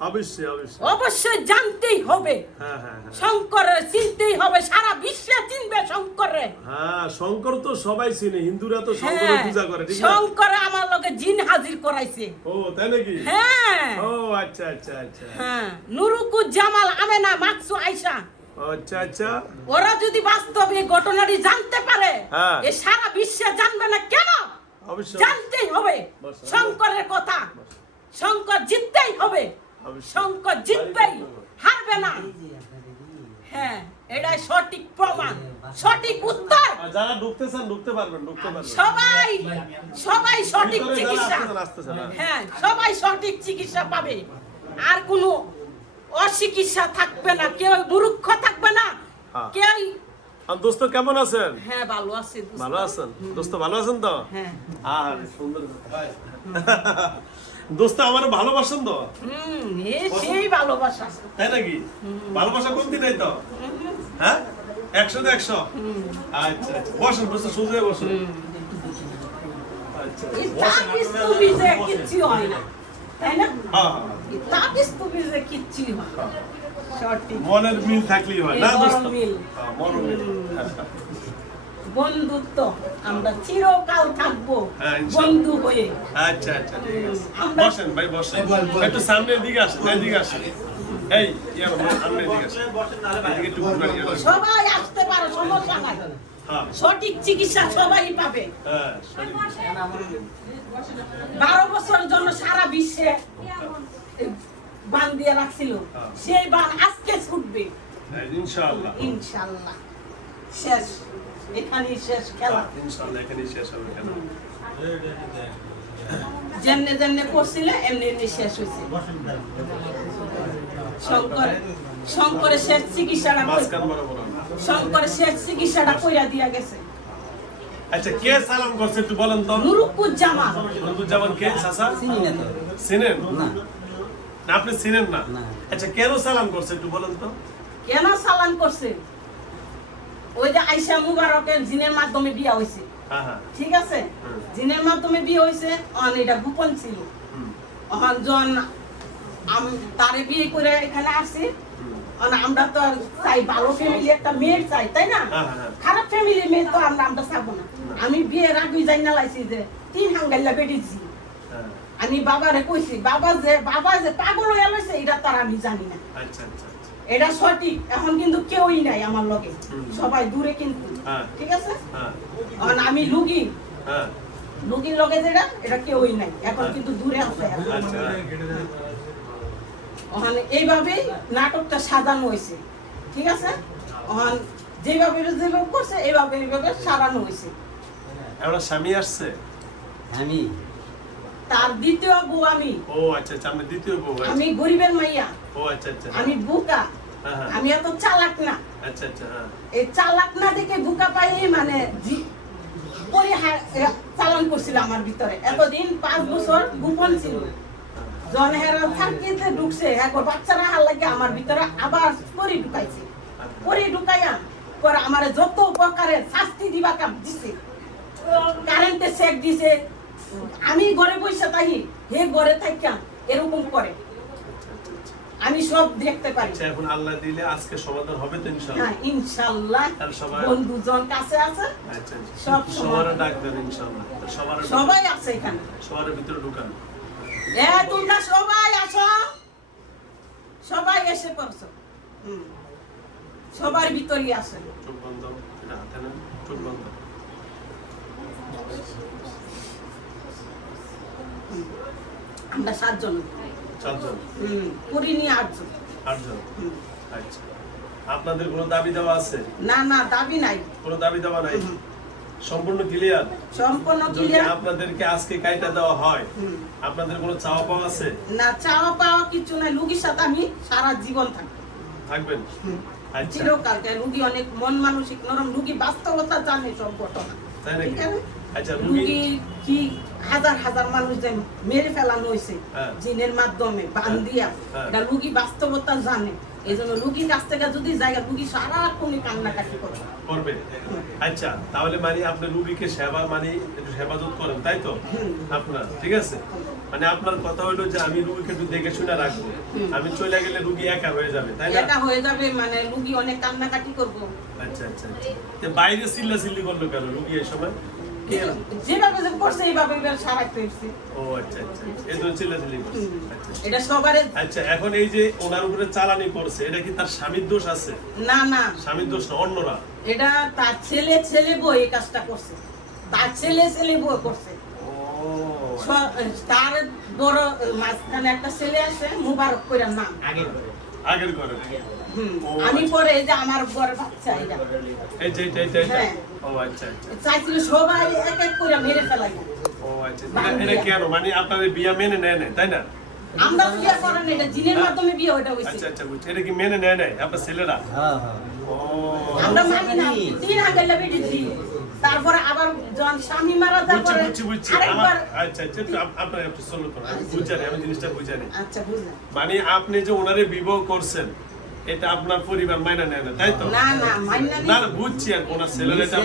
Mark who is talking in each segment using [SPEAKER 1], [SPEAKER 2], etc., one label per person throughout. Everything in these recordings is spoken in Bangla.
[SPEAKER 1] অবশ্যই অবশ্যই।
[SPEAKER 2] অবশ্যই জানতেই হবে।
[SPEAKER 1] হ্যাঁ হ্যাঁ হ্যাঁ।
[SPEAKER 2] শঙ্করের চিনতেই হবে সারা বিশ্বে চিনবে শঙ্করে।
[SPEAKER 1] হ্যাঁ শঙ্কর তো সবাই চিনে হিন্দুরা তো শঙ্করের
[SPEAKER 2] হ্যাঁ
[SPEAKER 1] পূজা করে ঠিক না?
[SPEAKER 2] শঙ্করে আমার লগে জিন হাজির করাইছে।
[SPEAKER 1] ও তাই নাকি?
[SPEAKER 2] হ্যাঁ।
[SPEAKER 1] ও আচ্ছা আচ্ছা আচ্ছা।
[SPEAKER 2] হ্যাঁ নুরুকু জামাল আমেনা মাকসু আইসা
[SPEAKER 1] আচ্ছা আচ্ছা।
[SPEAKER 2] ওরা যদি বাস্তবে এই ঘটনাটি জানতে পারে
[SPEAKER 1] হ্যাঁ।
[SPEAKER 2] এ সারা বিশ্বে জানবে না কেন?
[SPEAKER 1] অবশ্যই।
[SPEAKER 2] জানতেই হবে শঙ্করের কথা। শঙ্কর জিততেই হবে। শঙ্কর জিতবেই হারবে না। হ্যাঁ এটাই সঠিক প্রমাণ সঠিক উত্তর।
[SPEAKER 1] আর যারা পারবেন পারবেন।
[SPEAKER 2] সবাই সবাই সঠিক চিকিৎসা।
[SPEAKER 1] হ্যাঁ।
[SPEAKER 2] হ্যাঁ সবাই সঠিক চিকিৎসা পাবে। আর কোনো অচিকিৎসা থাকবে না কেউ দুরুক্ষ থাকবে না।
[SPEAKER 1] হ্যাঁ।
[SPEAKER 2] কেউ
[SPEAKER 1] আর দোস্ত কেমন আছেন?
[SPEAKER 2] হ্যাঁ ভালো আছে
[SPEAKER 1] ভালো আছেন? দোস্ত ভালো আছেন তো?
[SPEAKER 2] হ্যাঁ।
[SPEAKER 1] আর সুন্দর। দোস্ত আমার ভালোবাসেন তো?
[SPEAKER 2] সেই ভালোবাসা।
[SPEAKER 1] তাই নাকি? ভালোবাসা কোন দিন তো? হ্যাঁ? একশো? তো একশো আচ্ছা আচ্ছা। বসেন দোস্ত সোজা বসেন। আচ্ছা বসেন, বসেন।
[SPEAKER 2] কিচ্ছু হয়
[SPEAKER 1] হ্যাঁ,
[SPEAKER 2] কিচ্ছু হয়
[SPEAKER 1] মনের মিল থাকলেই হয়। না দোস্ত?
[SPEAKER 2] মিল।
[SPEAKER 1] হ্যাঁ, মরণ মিল হ্যাঁ,
[SPEAKER 2] বন্ধুত্ব আমরা চিরকাল থাকব
[SPEAKER 1] হ্যাঁ,
[SPEAKER 2] বন্ধু হয়ে।
[SPEAKER 1] আচ্ছা আচ্ছা ঠিক আছে। বসেন ভাই বসেন। একটু সামনের দিকে আসেন এদিকে আসেন। এই ইয়ার সামনের দিকে আসেন। এদিকে একটু।
[SPEAKER 2] সবাই আসতে পারে সমস্যা নাই।
[SPEAKER 1] হ্যাঁ।
[SPEAKER 2] সঠিক চিকিৎসা সবাই পাবে।
[SPEAKER 1] হ্যাঁ
[SPEAKER 2] বারো বছর জন্য সারা বিশ্বে বান দিয়ে রাখছিল। সেই বান আজকে ছুটবে।
[SPEAKER 1] ইনশাআল্লাহ।
[SPEAKER 2] ইনশাল্লাহ শেষ। এখানেই শেষ খেলা।
[SPEAKER 1] এখানেই শেষ হবে কেন
[SPEAKER 2] যেমনে যেমনে করছিলে এমনি এমনি শেষ হয়েছে। শঙ্কর শঙ্করের শেষ চিকিৎসাটা। শঙ্করের শেষ চিকিৎসাটা কইরা দিয়া গেছে।
[SPEAKER 1] আচ্ছা কে সালাম করছে একটু বলেন তো?
[SPEAKER 2] নুরুকুজ্জামান।
[SPEAKER 1] নুরুজ্জামান কে চাচা?
[SPEAKER 3] চিনি না
[SPEAKER 1] আপনি চিনেন না?
[SPEAKER 3] না।
[SPEAKER 1] আচ্ছা কেন সালাম করছে একটু বলেন তো?
[SPEAKER 2] কেন সালাম করছে? ওই যে আইসা মুবারকের জিনের মাধ্যমে বিয়া হয়েছে
[SPEAKER 1] হ্যাঁ হ্যাঁ।
[SPEAKER 2] ঠিক আছে। জিনের মাধ্যমে বিয়ে হয়েছে অন এটা গোপন ছিল। অহন জন আম- তারে বিয়ে করে এখানে আসি আমরা তো চাই ভালো ফ্যামিলি একটা মেয়ের চাই তাই না?
[SPEAKER 1] হ্যাঁ।
[SPEAKER 2] খারাপ ফ্যামিলি মেয়ে তো আমরা আমরা চাবো না। আমি বিয়ের আগে যাই না লাইছি যে তিন হাঙ্গাইলা
[SPEAKER 1] হ্যাঁ,
[SPEAKER 2] আমি বাবারে কইছি বাবা যে বাবা যে পাগল হয়ে লইছে এটা তার আমি জানি না।
[SPEAKER 1] আচ্ছা আচ্ছা।
[SPEAKER 2] এটা সঠিক। এখন কিন্তু কেউই নাই আমার লগে। সবাই দূরে কিন্তু।
[SPEAKER 1] হ্যাঁ।
[SPEAKER 2] ঠিক আছে?
[SPEAKER 1] হ্যাঁ।
[SPEAKER 2] এখন আমি লুগি।
[SPEAKER 1] হ্যাঁ।
[SPEAKER 2] লুগির লগে যেটা এটা কেউই নাই। এখন কিন্তু দূরে আছে
[SPEAKER 1] আচ্ছা।
[SPEAKER 2] ওখানে এইভাবেই নাটকটা সাজানো হয়েছে। ঠিক আছে? ওখান যেভাবে যেভাবে করছে এইভাবে এইভাবে সাজানো হয়েছে।
[SPEAKER 1] এবার স্বামী আসছে?
[SPEAKER 3] আমি।
[SPEAKER 2] তার দ্বিতীয় বউ আমি।
[SPEAKER 1] ও আচ্ছা আচ্ছা। আমি দ্বিতীয় বউ আচ্ছা।
[SPEAKER 2] আমি গরিবের মাইয়া।
[SPEAKER 1] ও আচ্ছা আচ্ছা।
[SPEAKER 2] আমি বুকা। আমি এত চালাক না।
[SPEAKER 1] আচ্ছা আচ্ছা হ্যাঁ।
[SPEAKER 2] এই চালাক না দেখে বুকা পাই মানে চালান করছিল আমার ভিতরে। এতদিন পাঁচ বছর গোপন ছিল। জন হেরা থাকিতে ঢুকছে একবার বাচ্চারা হার লাগে আমার ভিতরে আবার পরি ঢুকাইছে। পরি ঢুকাইয়া পরে আমার যত প্রকারের শাস্তি দিবা কাম দিছে। কারেন্টে চেক দিছে। আমি ঘরে বসে থাকি হে ঘরে থাকিয়া এরকম করে। আমি সব দেখতে পারি।
[SPEAKER 1] আচ্ছা এখন আল্লাহ দিলে আজকে সমাধান হবে তো ইনশাআল্লাহ?
[SPEAKER 2] হ্যাঁ ইনশাল্লাহ
[SPEAKER 1] আর সবাই-
[SPEAKER 2] বন্ধুজন কাছে আছে।
[SPEAKER 1] আচ্ছা আচ্ছা।
[SPEAKER 2] সব
[SPEAKER 1] সবার
[SPEAKER 2] সমাধান।
[SPEAKER 1] ডাক দেন ইনশাআল্লাহ। সবার
[SPEAKER 2] সবাই আছে এখানে।
[SPEAKER 1] সবার ভিতরে ঢুকান।
[SPEAKER 2] এ তোমরা সবাই আসো সবাই এসে পড়ছো। সবার ভিতরই আছে।
[SPEAKER 1] চোখ বন্ধ এটা হাতে নেন চোখ বন্ধ।
[SPEAKER 2] আমরা সাতজন।
[SPEAKER 1] চারজন
[SPEAKER 2] হুম পুরি নিয়ে আটজন?
[SPEAKER 1] আটজন আচ্ছা। আপনাদের কোনো দাবি দেওয়া আছে?
[SPEAKER 2] না না দাবি নাই।
[SPEAKER 1] কোনো দাবি দেওয়া নাই? সম্পূর্ণ ক্লিয়ার
[SPEAKER 2] সম্পূর্ণ ক্লিয়ার
[SPEAKER 1] আপনাদেরকে আজকে কাইটা দেওয়া হয় আপনাদের কোনো চাওয়া পাওয়া আছে?
[SPEAKER 2] না চাওয়া পাওয়া কিছু নাই। লুগির সাথে আমি সারা জীবন থাকি
[SPEAKER 1] থাকবেন? আচ্ছা।
[SPEAKER 2] চিরকাল রুগী অনেক মন মানসিক নরম। রুগী বাস্তবতা জানে সব ঘটনা।
[SPEAKER 1] তাই নাকি? আচ্ছা রুগী
[SPEAKER 2] রুগী কি হাজার হাজার মানুষ যে মেরে ফেলানো হয়েছে
[SPEAKER 1] হ্যাঁ।
[SPEAKER 2] জিনের মাধ্যমে বান্দিয়া।
[SPEAKER 1] হ্যাঁ।
[SPEAKER 2] এটা রুগী বাস্তবতা জানে। এই জন্য রুগী কাছ থেকে যদি জায়গা রুগী সারাক্ষণই কান্নাকাটি করে
[SPEAKER 1] করবে। আচ্ছা তাহলে মানে আপনি রুগীকে সেবা মানে সেবা যত করেন তাই তো। আপনার ঠিক আছে? মানে আপনার কথা হলো যে আমি রুগীকে একটু দেখে শুনে রাখব। আমি চলে গেলে রুগী একা হয়ে যাবে তাই না?
[SPEAKER 2] একা হয়ে যাবে মানে রুগী অনেক কান্নাকাটি করব।
[SPEAKER 1] আচ্ছা আচ্ছা আচ্ছা। তো বাইরে চিল্লা চিল্লি করল কেন রুগী এই সময়?
[SPEAKER 2] যেভাবে করছে এইভাবে এবার সারাইতে হচ্ছে
[SPEAKER 1] ও আচ্ছা আচ্ছা। এই জন্য চিল্লা চিল্লি করছে
[SPEAKER 2] এটা সবারে
[SPEAKER 1] আচ্ছা এখন এই যে ওনার উপরে চালানি করছে এটা কি তার স্বামীর দোষ আছে?
[SPEAKER 2] না না।
[SPEAKER 1] স্বামীর দোষ না অন্যরা?
[SPEAKER 2] এটা তার ছেলে ছেলে বই এই কাজটা করছে। তার ছেলে ছেলে বই করছে। তার বড় মাঝখানে একটা ছেলে আছে মুবারক কইরা নাম।
[SPEAKER 1] আগের ঘরে।
[SPEAKER 2] আমি
[SPEAKER 1] আচ্ছা।
[SPEAKER 2] পরে যে আমার বড় বাচ্চা এটা
[SPEAKER 1] এই যে এটা এটা এটা
[SPEAKER 2] হ্যাঁ।
[SPEAKER 1] ও আচ্ছা
[SPEAKER 2] চাইছিল সবাই এক এক করে মেরে ফেলাই।
[SPEAKER 1] ও এটা- এটা কেন মানে আপনাদের বিয়া মেনে নেয় নাই তাই না?
[SPEAKER 2] আমরা তো করেন এটা জিনের মাধ্যমে বিয়ে ওটা হয়েছে
[SPEAKER 1] আচ্ছা আচ্ছা বুঝছি। এটা কি মেনে নেয় আপনার ছেলেরা?
[SPEAKER 3] হ্যাঁ হ্যাঁ।
[SPEAKER 1] ও
[SPEAKER 2] আমরা মানি না তিন আঙ্গেল বেটে দিই তারপরে আবার যখন স্বামী মারা
[SPEAKER 1] বুঝছি
[SPEAKER 2] তারপরে
[SPEAKER 1] বুঝছি বুঝছি। আমার
[SPEAKER 2] আরেকবার
[SPEAKER 1] আচ্ছা আচ্ছা আপনার একটু তো আমি বুঝানি আমি জিনিসটা বুঝানি।
[SPEAKER 2] আচ্ছা বুঝলাম।
[SPEAKER 1] মানে আপনি যে ওনারে বিবাহ করছেন এটা আপনার পরিবার মাইনা নেয় না তাই তো?
[SPEAKER 2] না না মাইনা
[SPEAKER 1] না না বুঝছি আর ওনার ছেলের এটা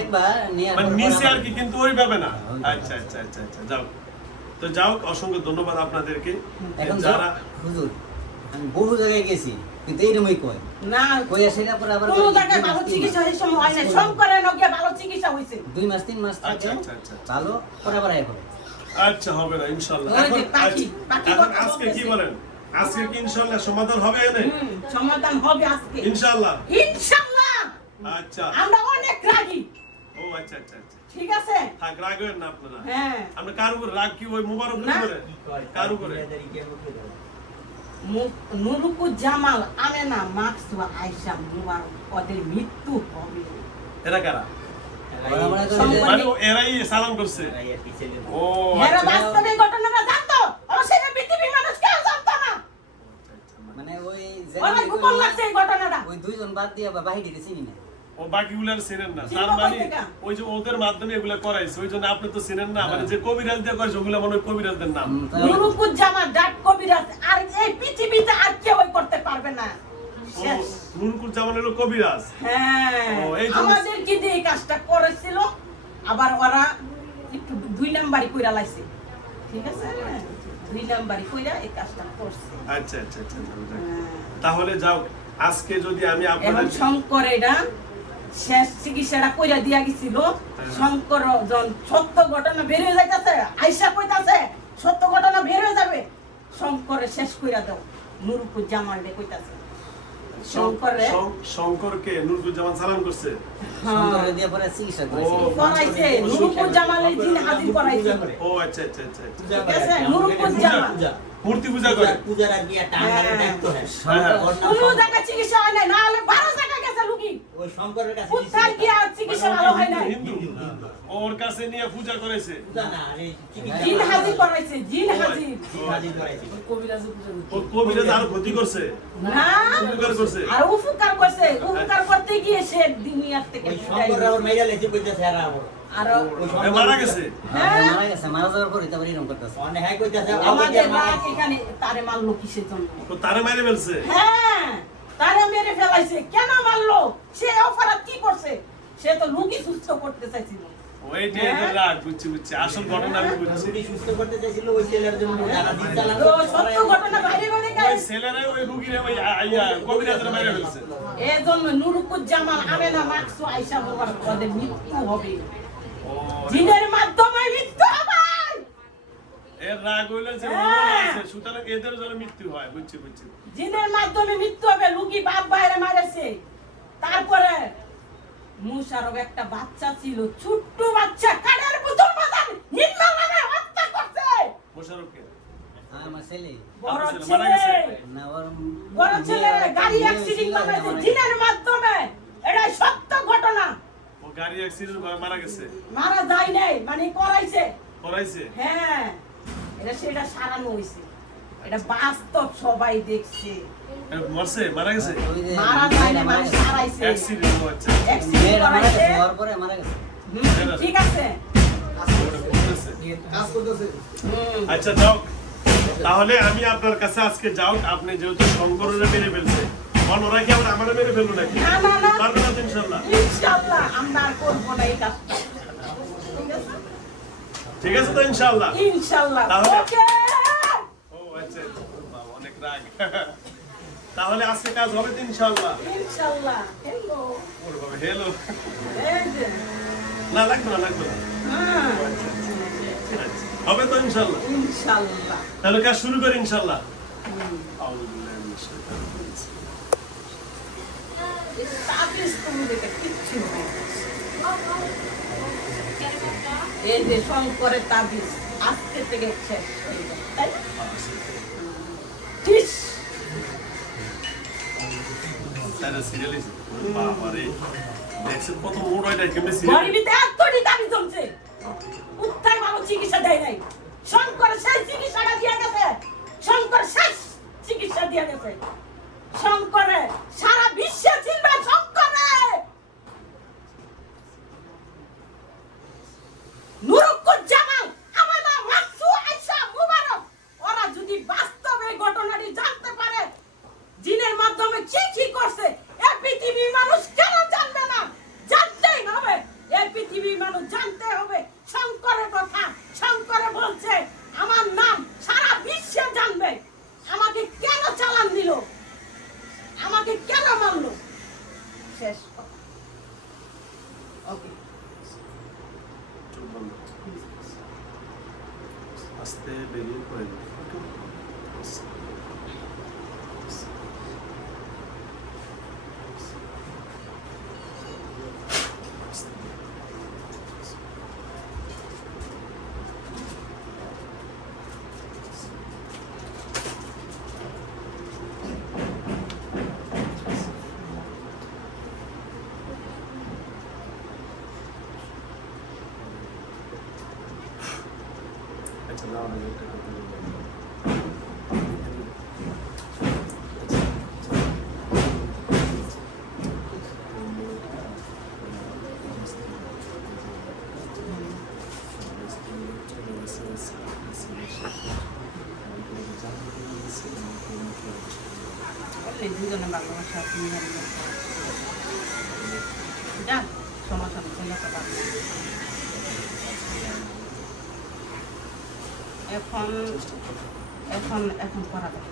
[SPEAKER 1] মানে নিচে আর কি কিন্তু ওইভাবে না। আচ্ছা আচ্ছা আচ্ছা আচ্ছা যাও। তো যাও অসংখ্য ধন্যবাদ আপনাদেরকে। যারা
[SPEAKER 3] হুজুর আমি বহু জায়গায় গেছি। কিন্তু এইরকমই কয়।
[SPEAKER 2] না
[SPEAKER 3] কই আসে না পরে আবার
[SPEAKER 2] কোনো জায়গায় ভালো চিকিৎসা
[SPEAKER 3] মাস।
[SPEAKER 2] সময় হয় না শঙ্করে নগিয়া ভালো চিকিৎসা হয়েছে।
[SPEAKER 3] দুই মাস তিন মাস
[SPEAKER 1] আচ্ছা, আচ্ছা, আচ্ছা।
[SPEAKER 3] ভালো পরে আবার আয় করে
[SPEAKER 1] আচ্ছা হবে না ইনশাআল্লাহ এখন
[SPEAKER 2] পাখি,
[SPEAKER 1] আজ-
[SPEAKER 2] পাখি
[SPEAKER 1] এখন
[SPEAKER 2] কথা
[SPEAKER 1] আজকে কি বলেন? আজকে কি ইনশাআল্লাহ সমাধান হবে এনে?
[SPEAKER 2] সমাধান হবে আজকে।
[SPEAKER 1] ইনশাআল্লাহ
[SPEAKER 2] ইনশাআল্লাহ
[SPEAKER 1] আচ্ছা।
[SPEAKER 2] আমরা অনেক রাগী।
[SPEAKER 1] ও আচ্ছা আচ্ছা আচ্ছা।
[SPEAKER 2] ঠিক আছে?
[SPEAKER 1] থাক রাগ হবেন না আপনারা।
[SPEAKER 2] হ্যাঁ।
[SPEAKER 1] আমরা কার উপরে রাগ কি ওই মুবারক
[SPEAKER 2] না।
[SPEAKER 1] করে কার উপরে?
[SPEAKER 2] নুরুকু জামাল আমেনা মাকসুয়া আয়সা মুবারক ওদের মৃত্যু হবে।
[SPEAKER 1] এরা কারা?
[SPEAKER 3] ওরা মনে
[SPEAKER 1] এরাই সালাম করছে। ও
[SPEAKER 2] এরা
[SPEAKER 1] আচ্ছা।
[SPEAKER 2] বাস্তবে ঘটনাটা জানতো? অবশ্যই পৃথিবীর মানুষ কেউ জানতো না।
[SPEAKER 3] মানে ওই
[SPEAKER 2] যে
[SPEAKER 3] ওই
[SPEAKER 2] গোপন লাগছে এই ঘটনাটা।
[SPEAKER 3] ওই দুইজন বাদ দিয়ে বা বাহিরে চিনি না
[SPEAKER 1] ও বাকিগুলার চিনেন না। তার মানে ওই যে ওদের মাধ্যমে এগুলা করাইছে ওই জন্য আপনি তো চিনেন না। মানে যে কবিরাজ দিয়ে করেছে ওগুলা মনে হয় কবিরাজদের নাম।
[SPEAKER 3] হুম, তাহলে-
[SPEAKER 2] ডাক কবিরাজ আর এই পৃথিবীতে আর কেউ ওই করতে পারবে না।
[SPEAKER 1] হলো কবিরাজ?
[SPEAKER 2] হ্যাঁ।
[SPEAKER 1] ও, এই জন্য-
[SPEAKER 2] আমাদের কি দিয়ে কাজটা করেছিল আবার ওরা একটু দুই নাম্বারই কইরা লাইছে। ঠিক আছে? দুই নাম্বারই কইরা এই কাজটা করছে।
[SPEAKER 1] আচ্ছা আচ্ছা আচ্ছা আচ্ছা।
[SPEAKER 2] হ্যাঁ।
[SPEAKER 1] তাহলে যাও আজকে যদি আমি আপনাদের
[SPEAKER 2] শঙ্কর এটা শেষ চিকিৎসাটা কইরা দিয়া গেছিল। শঙ্কর সত্য ঘটনা বের হয়ে যাইতাছে আইসা কইতাছে সত্য ঘটনা বের হয়ে যাবে। শঙ্করে শেষ কইরা দাও নুরুপুর জামাল রে কইতাছে। শঙ্করে
[SPEAKER 1] শঙ্করকে নুরকুর জামান সালাম করছে।
[SPEAKER 2] হ্যাঁ।
[SPEAKER 3] সুন্দর পরে চিকিৎসা করেছে।
[SPEAKER 2] করাইছে নুরুপুর জামালের দিন হাজির করাইছে
[SPEAKER 1] ও আচ্ছা আচ্ছা আচ্ছা আচ্ছা।
[SPEAKER 2] ঠিক আছে নুরুপুর জামাল
[SPEAKER 1] মূর্তি পূজা করে।
[SPEAKER 4] পূজার আগে একটা আন্ধারে দেখতো হ্যাঁ।
[SPEAKER 2] কোনো জায়গায় চিকিৎসা হয় না না হলে বারো জায়গায় গেছে রুগী?
[SPEAKER 4] ওই শঙ্করের কাছে
[SPEAKER 2] কোথায় গিয়ে চিকিৎসা ভালো হয় না
[SPEAKER 1] ওর কাছে নিয়ে পূজা করেছে।
[SPEAKER 4] না আরে
[SPEAKER 2] জিন হাজির করাইছে জিন হাজির।
[SPEAKER 4] হাজির করাইছে।
[SPEAKER 1] ও কবিরাজ আরও ক্ষতি করছে।
[SPEAKER 2] না
[SPEAKER 1] উপকার করছে।
[SPEAKER 2] আর উপকার করছে। উপকার করতে গিয়ে সে দুনিয়ার থেকে
[SPEAKER 4] শঙ্কর আবার মাইরা লেছে কইতাছে আর
[SPEAKER 1] মারা গেছে।
[SPEAKER 3] হ্যাঁ, মারা গেছে। মারা যাওয়ার পরে তারপরে এরকম করতেছে।
[SPEAKER 4] অনেক হাই কইতাছে
[SPEAKER 2] আমাদের রাত এখানে তারে মারলো কিসের জন্য?
[SPEAKER 1] তারে মারে ফেলছে?
[SPEAKER 2] হ্যাঁ তারে মেরে ফেলাইছে। কেন মারলো? সে অপরাধ কি করছে? সে তো লুকি সুস্থ করতে চাইছিল।
[SPEAKER 1] আসল ঘটনা আমি বুঝছি।
[SPEAKER 4] সুস্থ করতে ওই ছেলের জন্য
[SPEAKER 2] সত্য ঘটনা বাইরে জামাল আমেনা মাকসু আইসা মৃত্যু হবে। জিনের মাধ্যমে মৃত্যু হবে
[SPEAKER 1] এর রাগ হইল যে
[SPEAKER 2] হ্যাঁ।
[SPEAKER 1] আছে সুতরাং এদের জন্য মৃত্যু হয় বুঝছি বুঝছি।
[SPEAKER 2] জিনের মাধ্যমে মৃত্যু হবে লুকি বাপ বাইরে মারেছে। তারপরে মুশারফ একটা বাচ্চা ছিল ছোট্ট বাচ্চা কানের বুতল বাজার নির্মমভাবে হত্যা করছে।
[SPEAKER 1] মোশারফকে
[SPEAKER 3] হ্যাঁ, আমার ছেলে।
[SPEAKER 2] বড়
[SPEAKER 1] ছেলে মারা
[SPEAKER 2] ছেলে
[SPEAKER 1] গেছে?
[SPEAKER 3] না
[SPEAKER 2] বড় ছেলে গাড়ি অ্যাক্সিডেন্ট
[SPEAKER 3] হয়েছিল,
[SPEAKER 2] করেছে
[SPEAKER 3] মারা গেছে।
[SPEAKER 2] জিনের মাধ্যমে। এটা সত্য ঘটনা।
[SPEAKER 1] ও গাড়ি অ্যাক্সিডেন্ট মারা গেছে?
[SPEAKER 2] মারা যায় নাই মানে করাইছে।
[SPEAKER 1] করাইছে?
[SPEAKER 2] হ্যাঁ। এটা সেটা সারানো হয়েছে এটা বাস্তব সবাই দেখছে।
[SPEAKER 1] এ, মরছে মারা গেছে?
[SPEAKER 3] ওই যে
[SPEAKER 2] মারা যায় না মানে
[SPEAKER 3] গেছে।
[SPEAKER 2] সারাইছে।
[SPEAKER 1] অ্যাক্সিডেন্ট হচ্ছে
[SPEAKER 2] অ্যাক্সিডেন্ট
[SPEAKER 3] মেয়েরা মারা
[SPEAKER 2] করাইছে।
[SPEAKER 3] গেছে, হওয়ার পরে মারা গেছে।
[SPEAKER 2] হুম, ঠিক আছে। হুম।
[SPEAKER 1] আচ্ছা যাও। তাহলে আমি আপনার কাছে আজকে যাও আপনি যেহেতু শঙ্করের মেরে ফেলছে। ওরা কি আবার আমার মেরে ফেলল নাকি?
[SPEAKER 2] না না না। ইনশাআল্লাহ আমরা করব না এই কাজটা। ঠিক আছে
[SPEAKER 1] তো ইনশাল্লাহ
[SPEAKER 2] ইনশাআল্লাহ।
[SPEAKER 1] তাহলে-
[SPEAKER 2] ওকে।
[SPEAKER 1] রাগ। তাহলে আজকে কাজ হবে তো ইনশাআল্লাহ?
[SPEAKER 2] ইনশাল্লাহ হ্যালো
[SPEAKER 1] ওরে বাবা
[SPEAKER 2] যে।
[SPEAKER 1] না লাগবে না লাগবে না।
[SPEAKER 2] হ্যাঁ।
[SPEAKER 1] আচ্ছা, হবে তো ইনশাআল্লাহ?
[SPEAKER 2] ইনশাল্লাহ
[SPEAKER 1] তাহলে কাজ শুরু করি ইনশাআল্লাহ।
[SPEAKER 2] তাবিজ তুমি দেখে কিচ্ছু নেই এই যে শঙ্করের তাবিজ আজকে থেকে শেষ হয়ে গেল, তাই না? টিস!
[SPEAKER 1] তাহলে সিরিয়ালি বাবা রে দেখছেন কত মোড় হয় কেমনে সিরিয়াল
[SPEAKER 2] গরিবিতে এতটি দাবি জমছে উত্তর ভালো চিকিৎসা দেয় নাই শঙ্কর শেষ চিকিৎসাটা দিয়ে গেছে শঙ্কর শেষ চিকিৎসা দিয়ে গেছে শঙ্করে সারা বিশ্বে চিনবে শঙ্করে নুরুকুজ্জামান আমাদের মাসু আয়েশা মুবারক ওরা যদি বাস্তবে এই ঘটনাটি জানতে পারে জিনের মাধ্যমে কি কি করছে এই পৃথিবীর মানুষ কেন জানবে না জানতেই হবে এই পৃথিবীর মানুষ জানতে হবে শঙ্করের কথা শঙ্করে বলছে আমার নাম সারা বিশ্বে জানবে আমাকে কেন চালান দিল আমাকে কেন মারলো শেষ ওকে
[SPEAKER 1] চোখ বন্ধ আস্তে বেরিয়ে পড়ে যাবে আচ্ছা নাও না এটা করতে দেবো।
[SPEAKER 2] বললে দুজনে ভালোবাসা তুমি যাক সমস্যা নেই কথা এখন এখন এখন করা যাবে।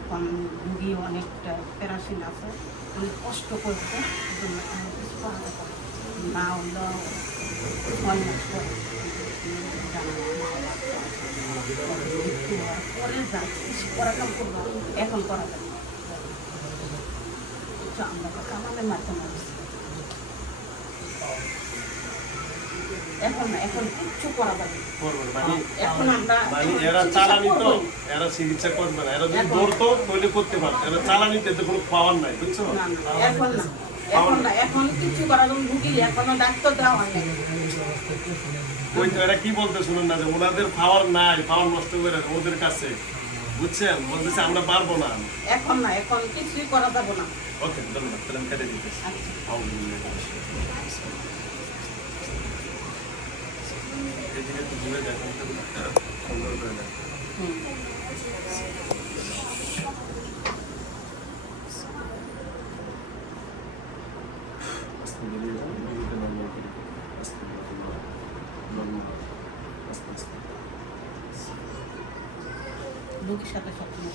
[SPEAKER 2] এখন রুগী অনেকটা প্যারাসিন আছে, অনেক কষ্ট করছে, এই কিছু করা না। না হলো ছয় মাস পরে জানা নেই। মৃত্যু হওয়ার পরে যা করা কাম করব এখন করা যাবে না। তো আমরা কথা আমাদের এখন এখন কিচ্ছু করা যাবে
[SPEAKER 1] করবে না। মানে
[SPEAKER 2] এখন আমরা
[SPEAKER 1] এরা চালানি তো এরা চিকিৎসা করবে না এরা যদি ধরতো তাহলে করতে পারতো এরা চালানিতে তো কোনো পাওয়ার নাই বুঝছ
[SPEAKER 2] এখন না এখন না এখন কিছু করার জন্য রুগী এখনও ডাক্তার দেওয়া হয়
[SPEAKER 1] ওই তো এরা কি বলতে শুনুন না যে ওনাদের পাওয়ার নাই পাওয়ার নষ্ট করে ওদের কাছে। বুঝছেন? বলতেছে আমরা পারব না।
[SPEAKER 2] এখন না এখন কিছুই করা যাবে না।
[SPEAKER 1] ওকে ধন্যবাদ তাহলে আমি কেটে দিতেছি। এদিকে একটু ঘুরে দেখেন সুন্দর করে দেখেন
[SPEAKER 2] হুম।
[SPEAKER 1] আস্তে বেরিয়ে যান বেরিয়ে নর্মাল করে আস্তে নর্মাল
[SPEAKER 2] রুগীর সাথে সবসময়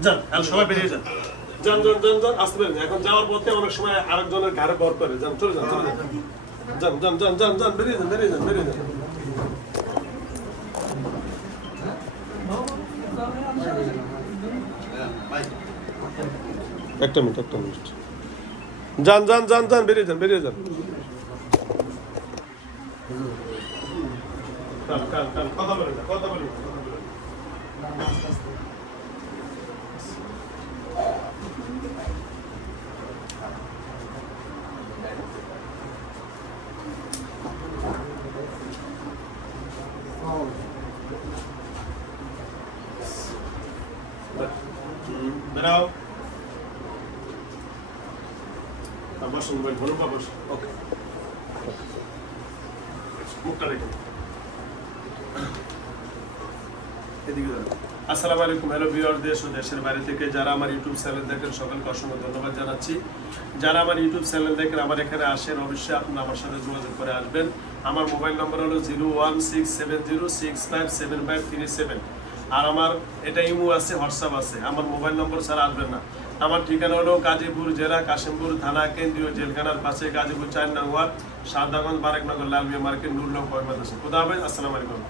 [SPEAKER 1] যান আর সবাই বেরিয়ে যান যান যান যান যান আসতে পারেন এখন যাওয়ার পথে অনেক সময় আরেকজনের ঘাড়ে ঘর করে যান চলে যান চলে যান যান যান যান যান বেরিয়ে যান বেরিয়ে যান বেরিয়ে যান একটা মিনিট একটা মিনিট যান যান যান যান বেরিয়ে যান বেরিয়ে যান কথা বলেন কথা বলেন না, কথা বলেন না। হুম, বেরাও আর বসুন মোবাইল বলুন বা বসুন ওকে মুখটা রেখে দিন। এদিকে দাঁড়ান। আসসালামু আলাইকুম হ্যালো ভিউয়ার দেশ ও দেশের বাইরে থেকে যারা আমার ইউটিউব চ্যানেল দেখেন, সকলকে অসংখ্য ধন্যবাদ জানাচ্ছি। যারা আমার ইউটিউব চ্যানেল দেখেন, আমার এখানে আসেন, অবশ্যই আপনারা আমার সাথে যোগাযোগ করে আসবেন। আমার মোবাইল নম্বর হলো zero one six seven zero six five seven five three seven আর আমার এটা ইমো আছে, হোয়াটসঅ্যাপ আছে, আমার মোবাইল নম্বর ছাড়া আসবেন না। আমার ঠিকানা হলো গাজীপুর জেলা, কাশিমপুর থানা, কেন্দ্রীয় জেলখানার পাশে গাজীপুর চার নং ওয়ার্ড সারদাগঞ্জ, বারেকনগর, লালমিয়া মার্কেট নুরলং কয় মাদ্রাসা খুদা হাফেজ, আসসালামু আলাইকুম।